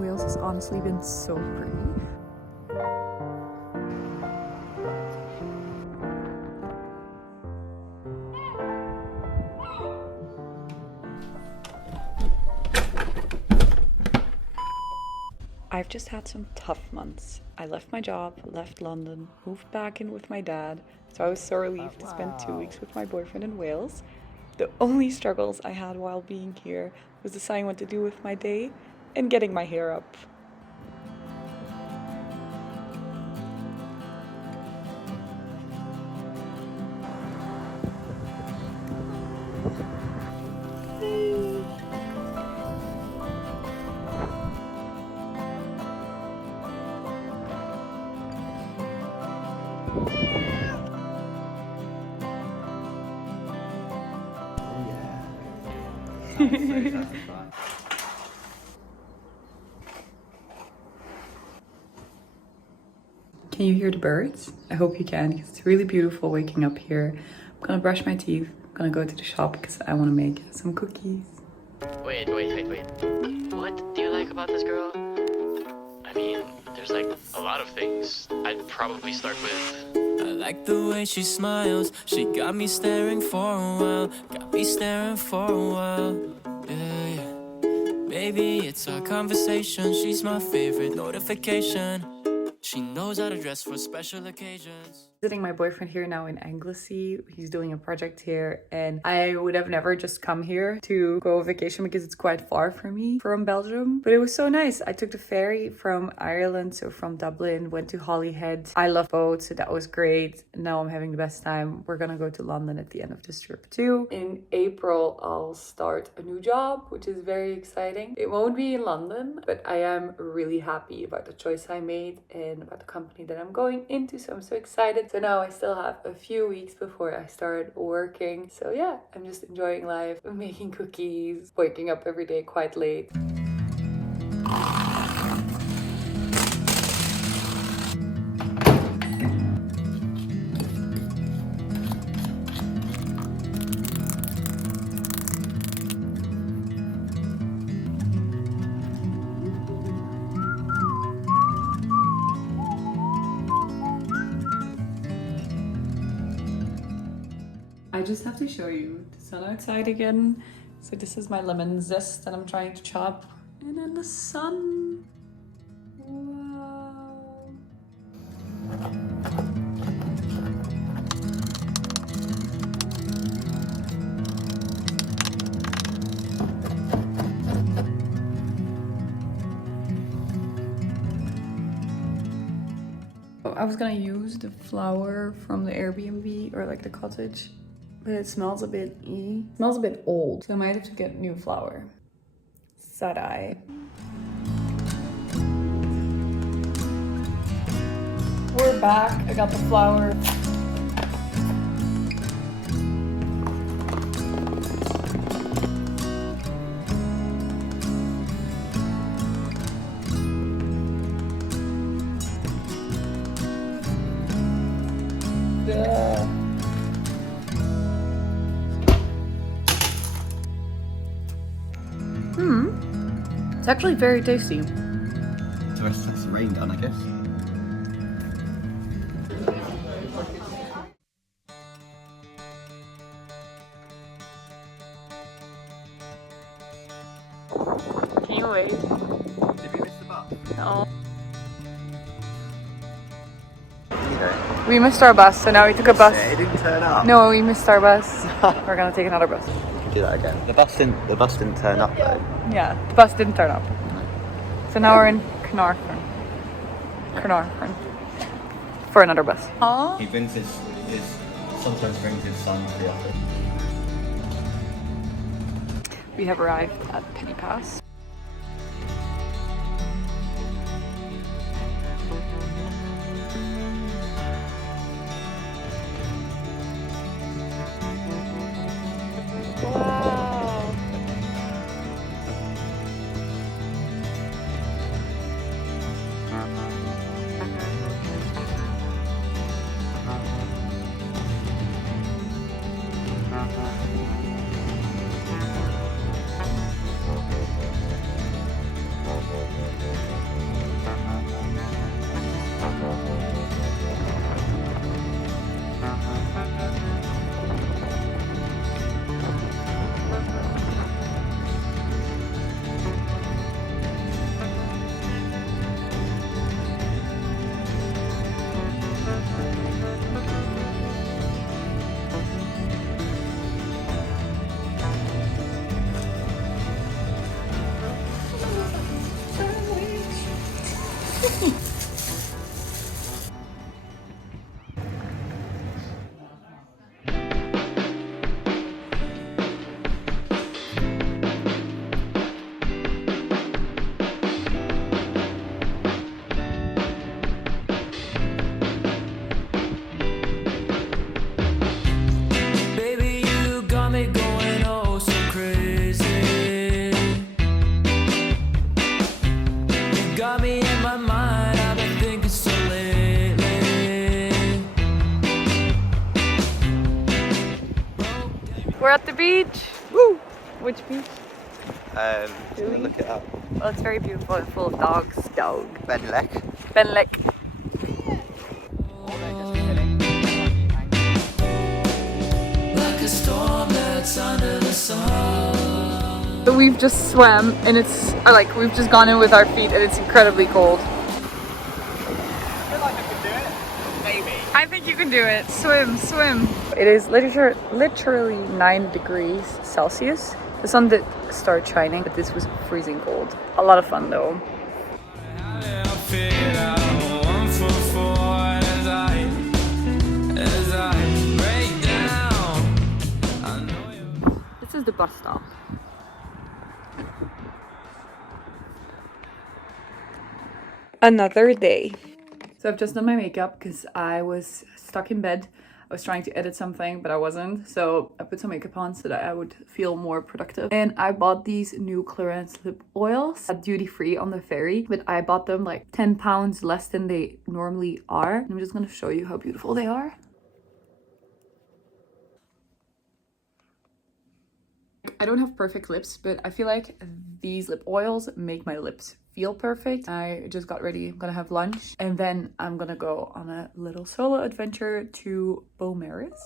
Wales has honestly been so pretty. I've just had some tough months. I left my job, left London, moved back in with my dad, so I was so relieved to spend 2 weeks with my boyfriend in Wales. The only struggles I had while being here was deciding what to do with my day and getting my hair up. Can you hear the birds? I hope you can, because it's really beautiful waking up here. I'm gonna brush my teeth. I'm gonna go to the shop because I want to make some cookies. Wait. What do you like about this girl? I mean, there's like a lot of things. I'd probably start with... I like the way she smiles. She got me staring for a while. Got me staring for a while. Yeah. Baby, it's our conversation. She's my favorite notification. She knows how to dress for special occasions. Visiting my boyfriend here now in Anglesey. He's doing a project here, and I would have never just come here to go on vacation because it's quite far from me from Belgium. But it was so nice. I took the ferry from Ireland, so from Dublin, went to Holyhead. I love boats, so that was great. Now I'm having the best time. We're gonna go to London at the end of this trip too. In April, I'll start a new job, which is very exciting. It won't be in London, but I am really happy about the choice I made and about the company that I'm going into, so I'm so excited. So now I still have a few weeks before I start working. So yeah, I'm just enjoying life, making cookies, waking up every day quite late. I just have to show you the sun outside again. So this is my lemon zest that I'm trying to chop. And then the sun. Wow. I was gonna use the flower from the Airbnb or like the cottage, but it smells a bit old, so I might have to get new flour. Side-eye. We're back. I got the flour. It's actually very tasty. So let's set some rain down, I guess. Can you wait? Did we miss the bus? No. Okay. We missed our bus, so now we took a bus. It didn't turn up. No, we missed our bus. We're gonna take another bus. We can do that again. The bus didn't turn up though. Yeah, the bus didn't turn up. So now we're in Carnarvon for another bus. Aww. He brings sometimes brings his son to the office. We have arrived at Penny Pass. Wow. at the beach. Woo! Which beach? Look it up. Well, it's very beautiful and full of dogs. Dog. Benlek. Benlek. Like a storm that's under the sun. So we've just swam and it's like we've just gone in with our feet and it's incredibly cold. I think you can do it. Swim, swim. It is literally 9 degrees Celsius. The sun did start shining, but this was freezing cold. A lot of fun though. This is the bus stop. Another day. So I've just done my makeup because I was stuck in bed. I was trying to edit something, but I wasn't. So I put some makeup on so that I would feel more productive. And I bought these new Clarins lip oils at duty free on the ferry, but I bought them like 10 pounds less than they normally are. I'm just gonna show you how beautiful they are. I don't have perfect lips, but I feel like these lip oils make my lips feel perfect. I just got ready. I'm gonna have lunch and then I'm gonna go on a little solo adventure to Beaumaris.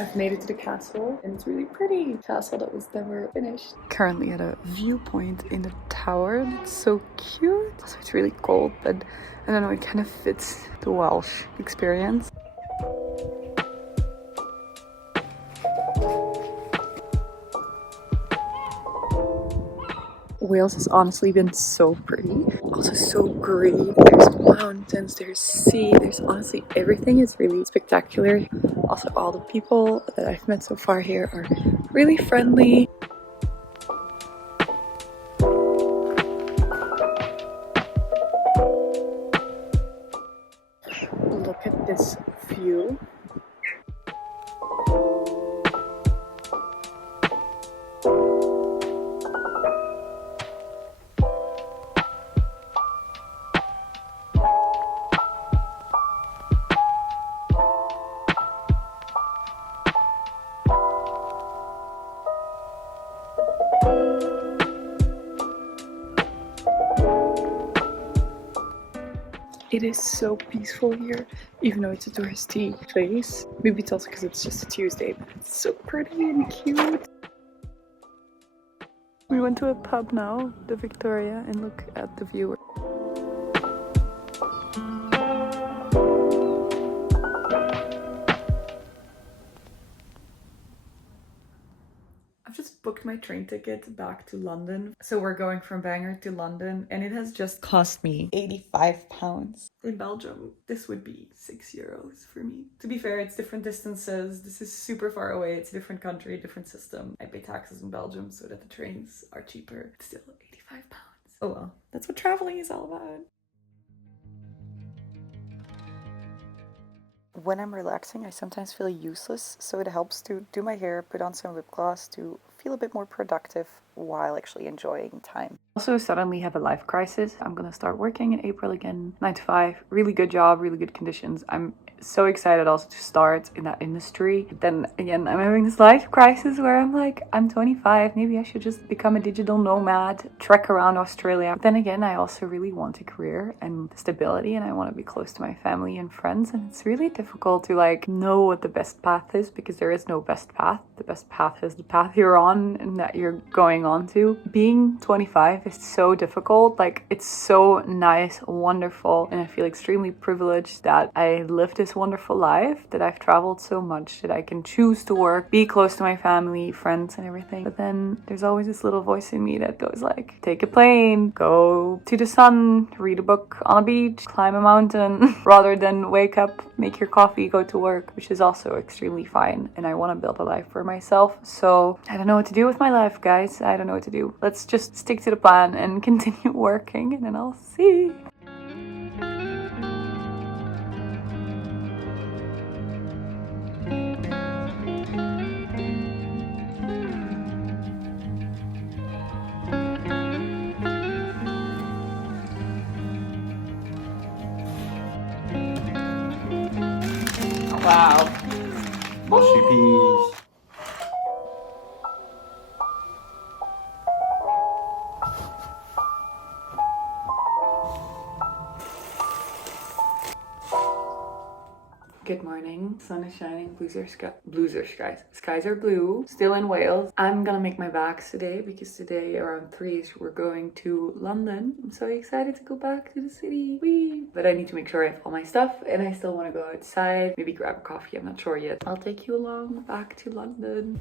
I've made it to the castle and it's really pretty. Castle that was never finished. Currently at a viewpoint in the tower. It's so cute. So it's really cold, but I don't know, it kind of fits the Welsh experience. Wales has honestly been so pretty, also so green. There's mountains, there's sea, there's honestly everything is really spectacular. Also all the people that I've met so far here are really friendly. Look at this view. It is so peaceful here, even though it's a touristy place. Maybe it's also because it's just a Tuesday, but it's so pretty and cute. We went to a pub now, the Victoria, and look at the view. I've just booked my train ticket back to London. So we're going from Bangor to London and it has just cost me £85. In Belgium, this would be €6 for me. To be fair, it's different distances. This is super far away. It's a different country, different system. I pay taxes in Belgium so that the trains are cheaper. It's still £85. Oh well, that's what traveling is all about. When I'm relaxing, I sometimes feel useless, so it helps to do my hair, put on some lip gloss to feel a bit more productive while actually enjoying time. Also suddenly have a life crisis. I'm gonna start working in April again, 9 to 5. Really good job, really good conditions. I'm so excited also to start in that industry. But then again, I'm having this life crisis where I'm like, I'm 25, maybe I should just become a digital nomad, trek around Australia. But then again, I also really want a career and stability and I want to be close to my family and friends, and it's really difficult to like know what the best path is because there is no best path. The best path is the path you're on and that you're going on to. Being 25 is so difficult. Like, it's so nice, wonderful, and I feel extremely privileged that I live this wonderful life, that I've traveled so much, that I can choose to work, be close to my family, friends and everything. But then there's always this little voice in me that goes like, take a plane, go to the sun, read a book on a beach, climb a mountain, rather than wake up, make your coffee, go to work, which is also extremely fine. And I want to build a life for myself. So I don't know what to do with my life, guys. I don't know what to do. Let's just stick to the plan and continue working, and then I'll see. Wow. Mushy peas. Good morning. Sun is shining. Skies are blue. Still in Wales. I'm gonna make my bags today because today around 3 we're going to London. I'm so excited to go back to the city. Whee! But I need to make sure I have all my stuff and I still want to go outside. Maybe grab a coffee. I'm not sure yet. I'll take you along back to London.